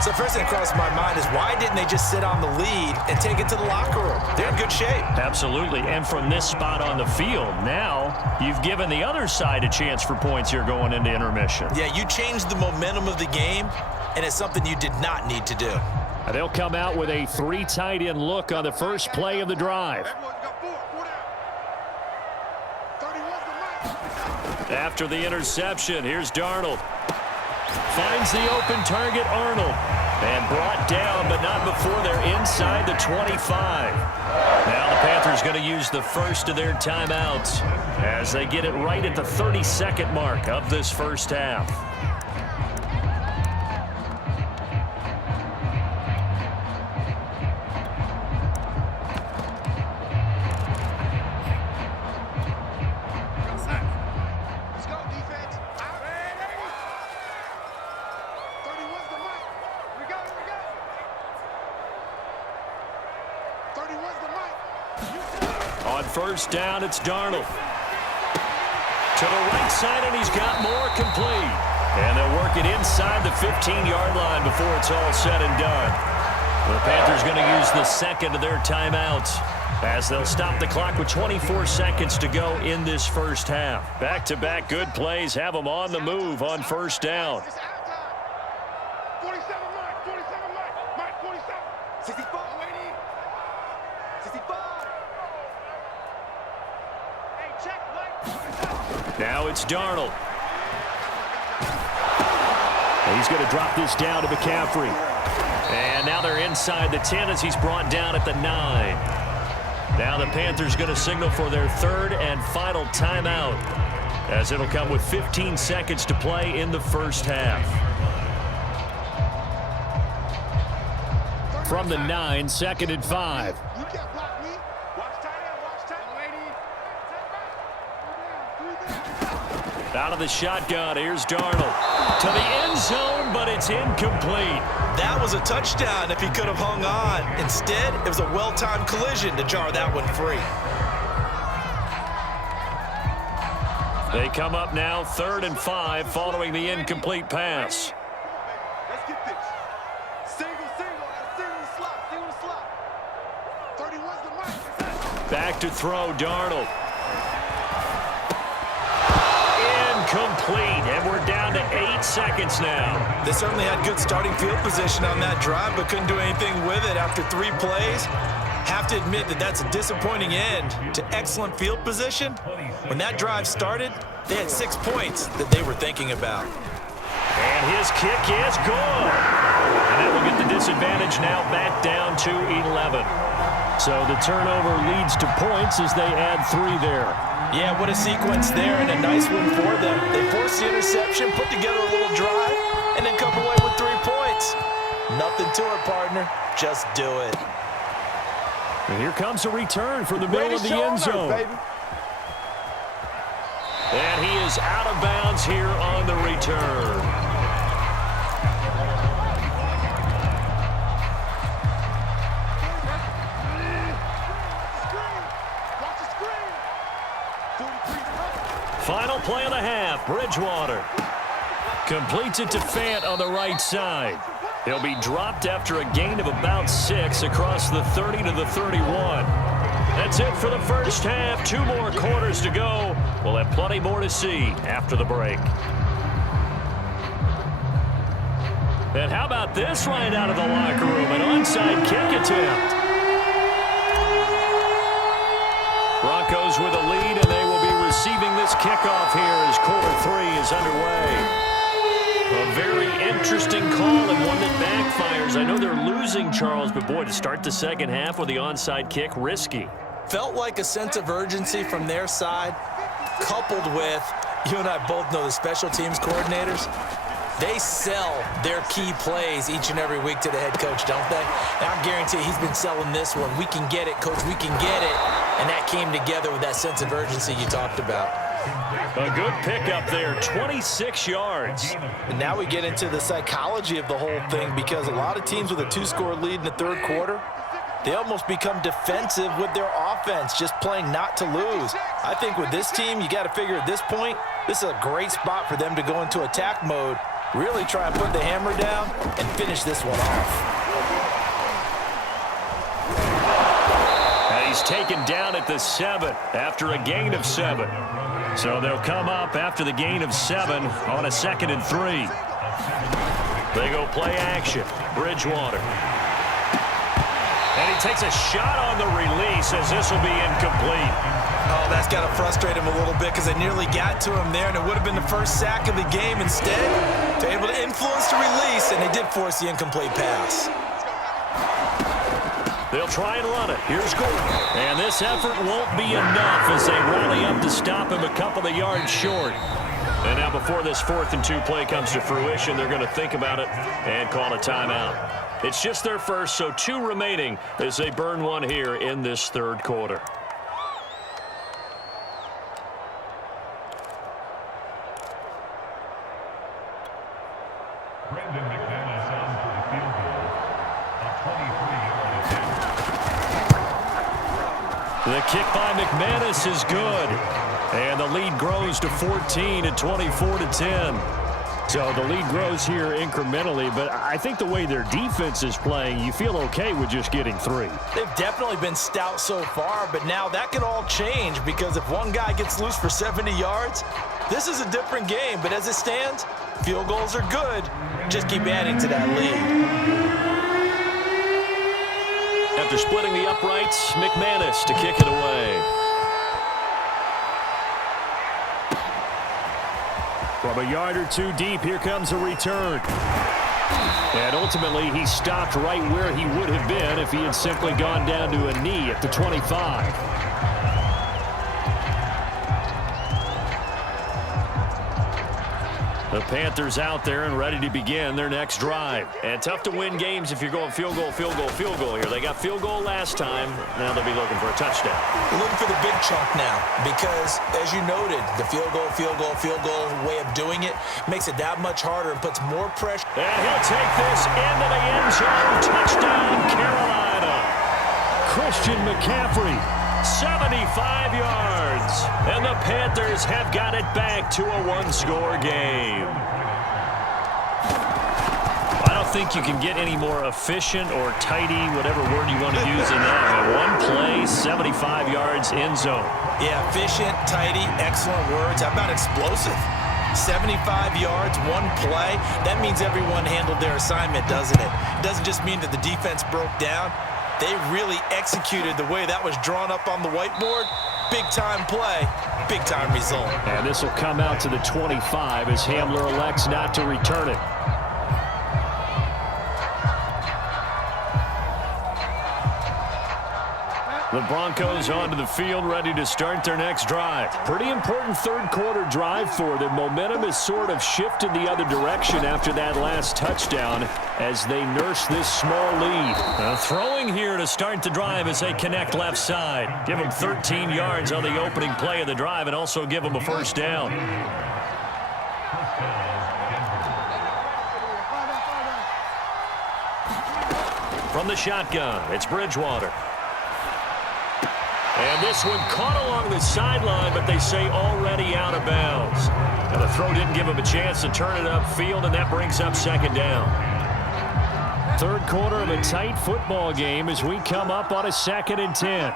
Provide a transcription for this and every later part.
So first thing that crossed my mind is why didn't they just sit on the lead and take it to the locker room? They're in good shape. Absolutely, and from this spot on the field, now you've given the other side a chance for points here going into intermission. Yeah, you changed the momentum of the game, and it's something you did not need to do. They'll come out with a 3 tight end look on the first play of the drive. After the interception, here's Darnold. Finds the open target, Arnold. And brought down, but not before they're inside the 25. Now the Panthers going to use the first of their timeouts as they get it right at the 32nd mark of this first half. On first down, it's Darnold. To the right side, and he's got more complete. And they'll work it inside the 15-yard line before it's all said and done. The Panthers going to use the second of their timeouts as they'll stop the clock with 24 seconds to go in this first half. Back-to-back good plays have them on the move on first down. 47, Mike, 47. 65, 65. Hey, check, Mike. Now it's Darnold. He's going to drop this down to McCaffrey. And now they're inside the 10 as he's brought down at the 9. Now the Panthers going to signal for their third and final timeout as it'll come with 15 seconds to play in the first half. From the 9, 2nd and 5. Out of the shotgun, here's Darnold. To the end zone, but it's incomplete. That was a touchdown if he could have hung on. Instead, it was a well-timed collision to jar that one free. They come up now 3rd and 5 following the incomplete pass. Let's get this. Single, single slot. 31's the mic. Back to throw, Darnold. Incomplete, and we're down to 8 seconds now. They certainly had good starting field position on that drive, but couldn't do anything with it after 3 plays. Have to admit that that's a disappointing end to excellent field position. When that drive started, they had 6 points that they were thinking about. And his kick is good. And that will get the disadvantage now back down to 11. So the turnover leads to points as they add 3 there. Yeah, what a sequence there, and a nice one for them. They forced the interception, put together a little drive, and then come away with 3 points. Nothing to it, partner. Just do it. And here comes a return from the middle of the end zone. And he is out of bounds here on the return. Final play of the half, Bridgewater. Completes it to Fant on the right side. He'll be dropped after a gain of about 6 across the 30 to the 31. That's it for the first half. 2 more quarters to go. We'll have plenty more to see after the break. And how about this right out of the locker room? An onside kick attempt. Broncos with a lead, and they will be receiving this kickoff here as quarter 3 is underway. A very interesting call and one that backfires. I know they're losing, Charles, but boy, to start the second half with the onside kick, risky. Felt like a sense of urgency from their side, coupled with, you and I both know the special teams coordinators, they sell their key plays each and every week to the head coach, don't they? And I guarantee he's been selling this one. We can get it, coach, we can get it. And that came together with that sense of urgency you talked about. A good pickup there, 26 yards. And now we get into the psychology of the whole thing, because a lot of teams with a 2-score lead in the third quarter, they almost become defensive with their offense, just playing not to lose. I think with this team, you got to figure at this point, this is a great spot for them to go into attack mode Really try and put the hammer down and finish this one off. And he's taken down at the 7 after a gain of 7. So they'll come up after the gain of 7 on a 2nd and 3. They go play action. Bridgewater. And he takes a shot on the release as this will be incomplete. Oh, that's got to frustrate him a little bit because they nearly got to him there, and it would have been the first sack of the game. Instead, they're able to influence the release, and they did force the incomplete pass. They'll try and run it. Here's Gordon. And this effort won't be enough as they rally up to stop him a couple of yards short. And now before this 4th and 2 play comes to fruition, they're going to think about it and call a timeout. It's just their first, so 2 remaining as they burn one here in this 3rd quarter. The kick by McManus is good. And the lead grows to 14 at 24-10. So the lead grows here incrementally, but I think the way their defense is playing, you feel okay with just getting 3. They've definitely been stout so far, but now that could all change because if one guy gets loose for 70 yards, this is a different game. But as it stands, field goals are good. Just keep adding to that lead. After splitting the uprights, McManus to kick it away. From a yard or 2 deep, here comes a return. And ultimately, he stopped right where he would have been if he had simply gone down to a knee at the 25. The Panthers out there and ready to begin their next drive. And tough to win games if you're going field goal, field goal, field goal here. They got field goal last time. Now they'll be looking for a touchdown. Looking for the big chunk now because, as you noted, the field goal way of doing it makes it that much harder and puts more pressure. And he'll take this into the end zone. Touchdown, Carolina. Christian McCaffrey, 75 yards. And the Panthers have got it back to a 1-score game. I don't think you can get any more efficient or tidy, whatever word you want to use in that. One play, 75 yards, end zone. Yeah, efficient, tidy, excellent words. How about explosive? 75 yards, one play. That means everyone handled their assignment, doesn't it? It doesn't just mean that the defense broke down. They really executed the way that was drawn up on the whiteboard. Big-time play, big-time result. And this will come out to the 25 as Hamler elects not to return it. The Broncos onto the field, ready to start their next drive. Pretty important 3rd quarter drive for them. Momentum has sort of shifted the other direction after that last touchdown as they nurse this small lead. Throwing here to start the drive as they connect left side. Give them 13 yards on the opening play of the drive and also give them a 1st down. From the shotgun, it's Bridgewater. And this one caught along the sideline, but they say already out of bounds. And the throw didn't give him a chance to turn it upfield, and that brings up 2nd down. 3rd quarter of a tight football game as we come up on a 2nd and 10.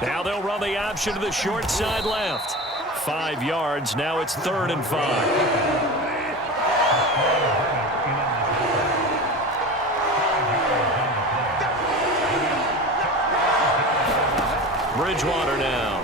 Now they'll run the option to the short side left. 5 yards. Now it's 3rd and 5. Bridgewater now.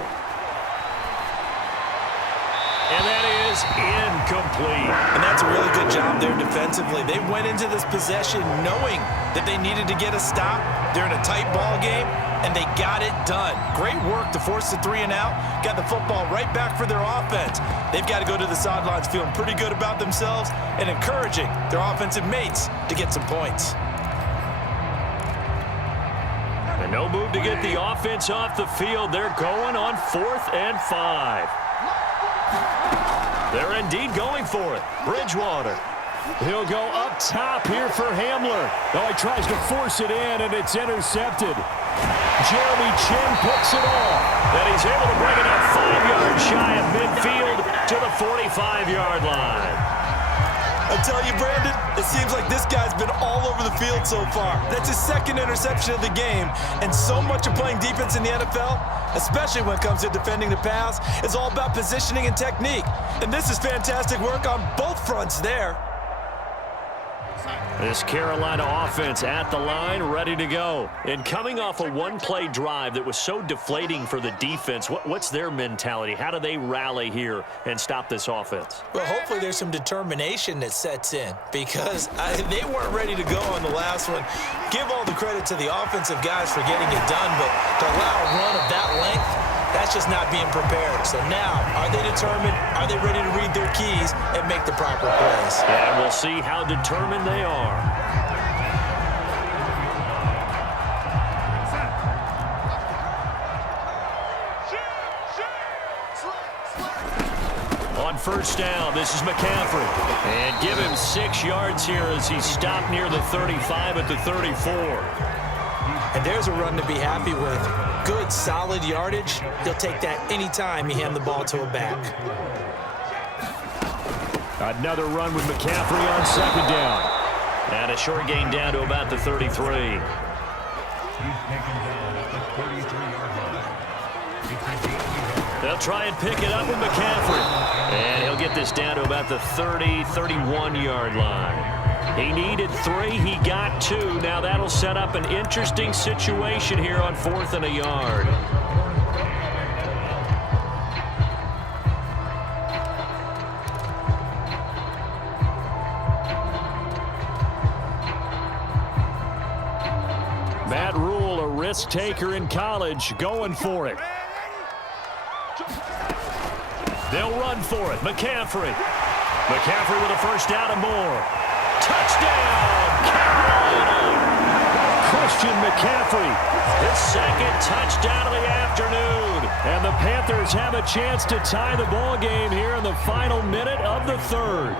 And that is incomplete. And that's a really good job there defensively. They went into this possession knowing that they needed to get a stop. They're in a tight ball game, and they got it done. Great work to force the 3 and out. Got the football right back for their offense. They've got to go to the sidelines feeling pretty good about themselves and encouraging their offensive mates to get some points. And no move to get the offense off the field. They're going on 4th and 5. They're indeed going for it. Bridgewater. He'll go up top here for Hamler. Oh, he tries to force it in, and it's intercepted. Jeremy Chin picks it off. And he's able to bring it up 5 yards shy of midfield to the 45-yard line. I tell you, Brandon, it seems like this guy's been all over the field so far. That's his second interception of the game, and so much of playing defense in the NFL, especially when it comes to defending the pass, is all about positioning and technique. And this is fantastic work on both fronts there. This Carolina offense at the line, ready to go. And coming off a one-play drive that was so deflating for the defense, what's their mentality? How do they rally here and stop this offense? Well, hopefully there's some determination that sets in because they weren't ready to go on the last one. Give all the credit to the offensive guys for getting it done, but to allow a run of that length, that's just not being prepared. So now, are they determined? Are they ready to read their keys and make the proper plays? And we'll see how determined they are. On first down, this is McCaffrey. And give him 6 yards here as he stopped near the 35 at the 34. And there's a run to be happy with. Good, solid yardage. He'll take that anytime you hand the ball to a back. Another run with McCaffrey on second down. And a short gain down to about the 33. They'll try and pick it up with McCaffrey. And he'll get this down to about the 30, 31-yard line. He needed 3. He got 2. Now that'll set up an interesting situation here on 4th and a yard. Matt Rule, a risk taker in college, going for it. They'll run for it. McCaffrey. McCaffrey with a first down and more. Touchdown, Carolina! Christian McCaffrey, his second touchdown of the afternoon. And the Panthers have a chance to tie the ball game here in the final minute of the third.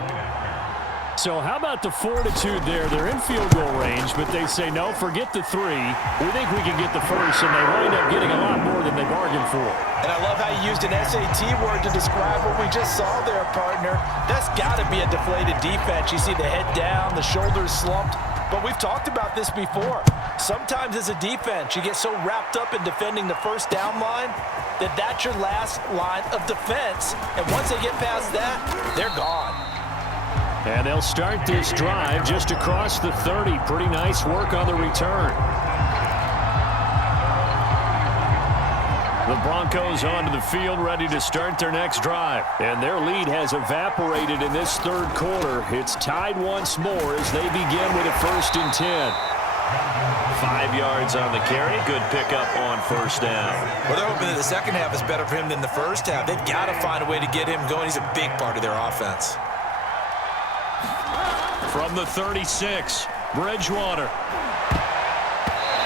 So how about the fortitude there? They're in field goal range, but they say, no, forget the 3. We think we can get the first, and they wind up getting a lot more than they bargained for. And I love how you used an SAT word to describe what we just saw there, partner. That's got to be a deflated defense. You see the head down, the shoulders slumped. But we've talked about this before. Sometimes as a defense, you get so wrapped up in defending the first down line that that's your last line of defense. And once they get past that, they're gone. And they'll start this drive just across the 30. Pretty nice work on the return. The Broncos onto the field, ready to start their next drive. And their lead has evaporated in this third quarter. It's tied once more as they begin with a 1st and 10. 5 yards on the carry. Good pickup on first down. Well, they're hoping that the second half is better for him than the first half. They've got to find a way to get him going. He's a big part of their offense. From the 36, Bridgewater.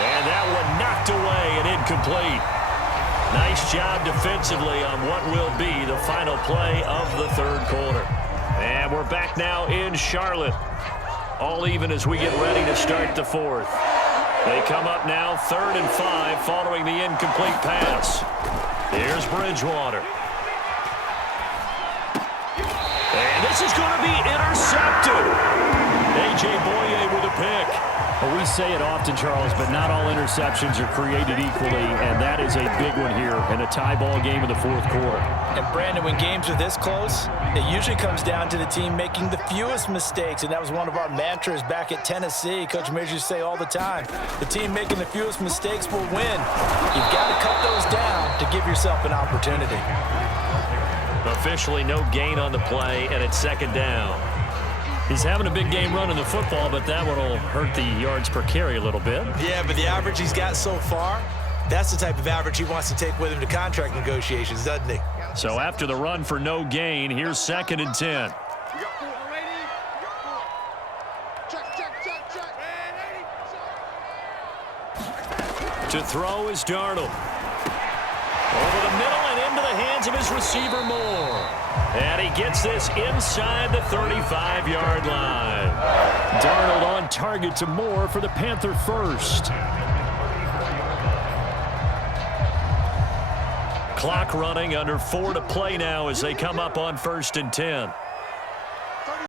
And that one knocked away and incomplete. Nice job defensively on what will be the final play of the third quarter. And we're back now in Charlotte. All even as we get ready to start the fourth. They come up now 3rd and 5 following the incomplete pass. Here's Bridgewater. And this is going to be intercepted. A.J. Boye with a pick. Well, we say it often, Charles, but not all interceptions are created equally, and that is a big one here in a tie ball game in the fourth quarter. And, Brandon, when games are this close, it usually comes down to the team making the fewest mistakes, and that was one of our mantras back at Tennessee. Coach Mears used to say all the time, the team making the fewest mistakes will win. You've got to cut those down to give yourself an opportunity. Officially no gain on the play, and it's 2nd down. He's having a big game running the football, but that one will hurt the yards per carry a little bit. Yeah, but the average he's got so far, that's the type of average he wants to take with him to contract negotiations, doesn't he? So after the run for no gain, here's 2nd and 10. To throw is Darnold. Over the middle and into the hands of his receiver Moore. And he gets this inside the 35-yard line. Darnold on target to Moore for the Panther first. Clock running, under 4 to play now as they come up on 1st and 10.